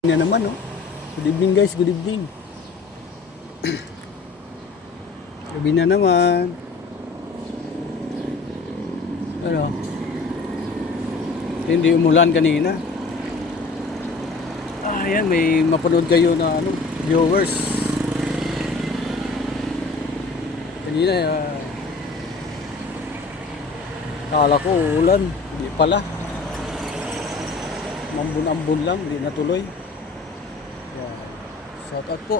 na naman, no? Good evening, guys. Good evening. Gabi na naman. Ano? Hindi umulan kanina. Ah, yan. May mapanood kayo na ano, viewers. Kanina, ah, kala ko ulan. Hindi pala. Mambun-ambun lang. Hindi natuloy. Yan. Shout out po.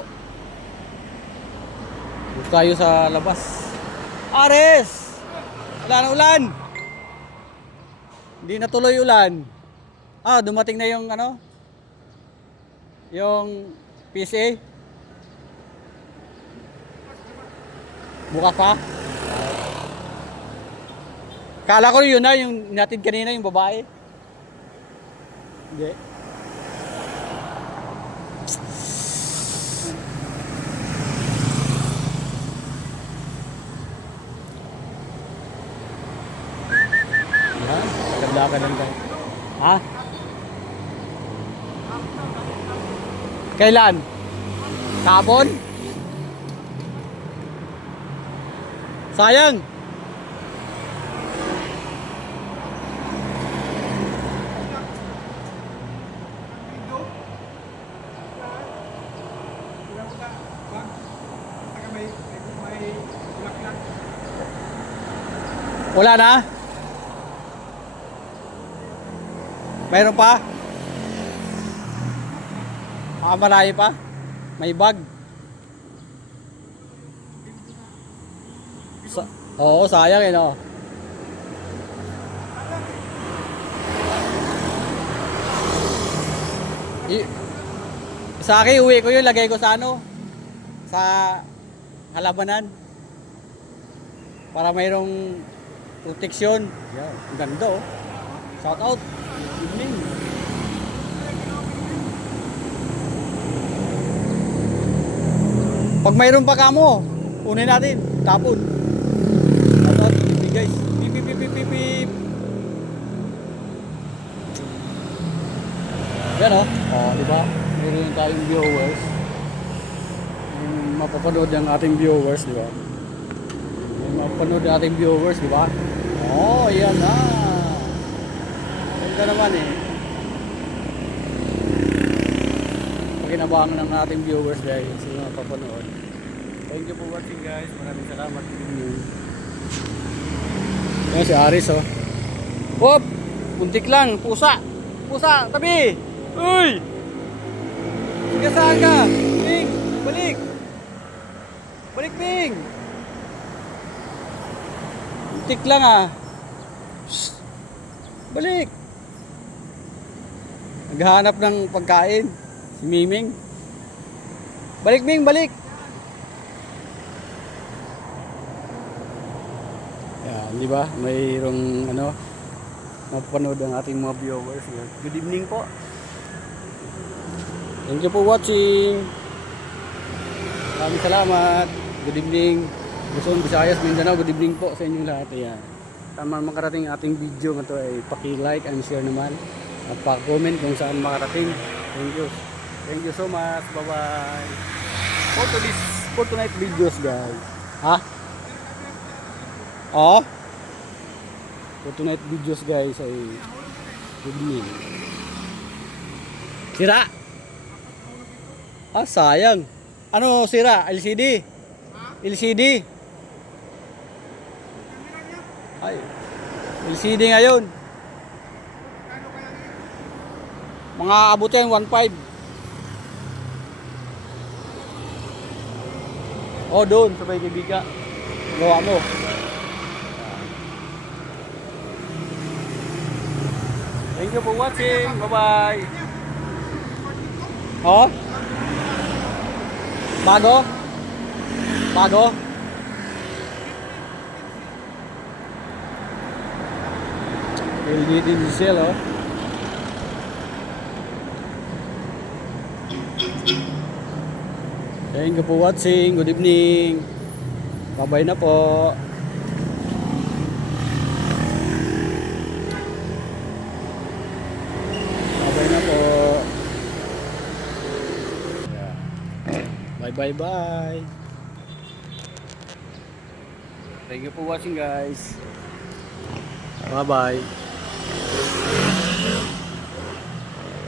Dito tayo sa labas. Ares! Wala na ulan! Hindi natuloy ulan. Ah, dumating na yung ano? Yung PSA? Bukas pa? Kala ko yun na, yung natin kanina, yung babae. Hindi. Yan, laglagan lang tayo. Ha? Kailan? Kapon? Sayang. Wala na? Mayroon pa? Ah, marami pa? May bag? Sa Oo, sayang eh, no? I sa akin, uwi ko yun, lagay ko sa ano? Sa halabanan. Para mayroong proteksyon. Yan, ang ganda oh. Shout out. Evening. Pag mayroon pa kamo, kunin natin. Tapon. Shout out. Good evening guys. Pip, pip, pip, pip, pip. Yan oh. Oh, di ba? Meron tayong viewers. Yung mapapanood ng ating viewers, di ba? Yung mapapanood ng ating viewers, di ba? Oh, yan na. Ganda naman eh. Pakinabangan ng ating viewers guys sa mga mapapanood. Thank you for watching guys. Maraming salamat. Yan si Aris oh. Hop! Puntik lang. Pusa! Pusa! Tabi! Uy! Sige saan ka? Ping! Balik! Balik Ping! Puntik lang ah. Shh! Balik! Naghahanap ng pagkain. Si Miming. Balik Ming, balik! Yan, di ba? Mayroong ano, mapapanood ang ating mga viewers. Good evening po. Thank you for watching. Maraming salamat. Good evening. Luzon, Visayas, Mindanao. Good evening po sa inyong lahat. Ayan. Tama makarating ating video na ay paki-like and share naman. At pa-comment kung saan makarating. Thank you. Thank you so much. Bye-bye. For to this, for tonight videos guys. Ha? Oh? For tonight videos guys ay good evening. Sira? Ah, sayang. Ano sira? LCD? LCD? Ay. LCD ngayon. Mga abot yan, 1.5. Oh, doon, sa may bibiga. Gawa mo. Thank you for watching. Bye-bye. Oh? Bago? Bago? LDT diesel oh. Thank you for watching. Good evening. Bye-bye na po. Bye-bye na po. Bye bye bye. Thank you for watching guys. Bye bye.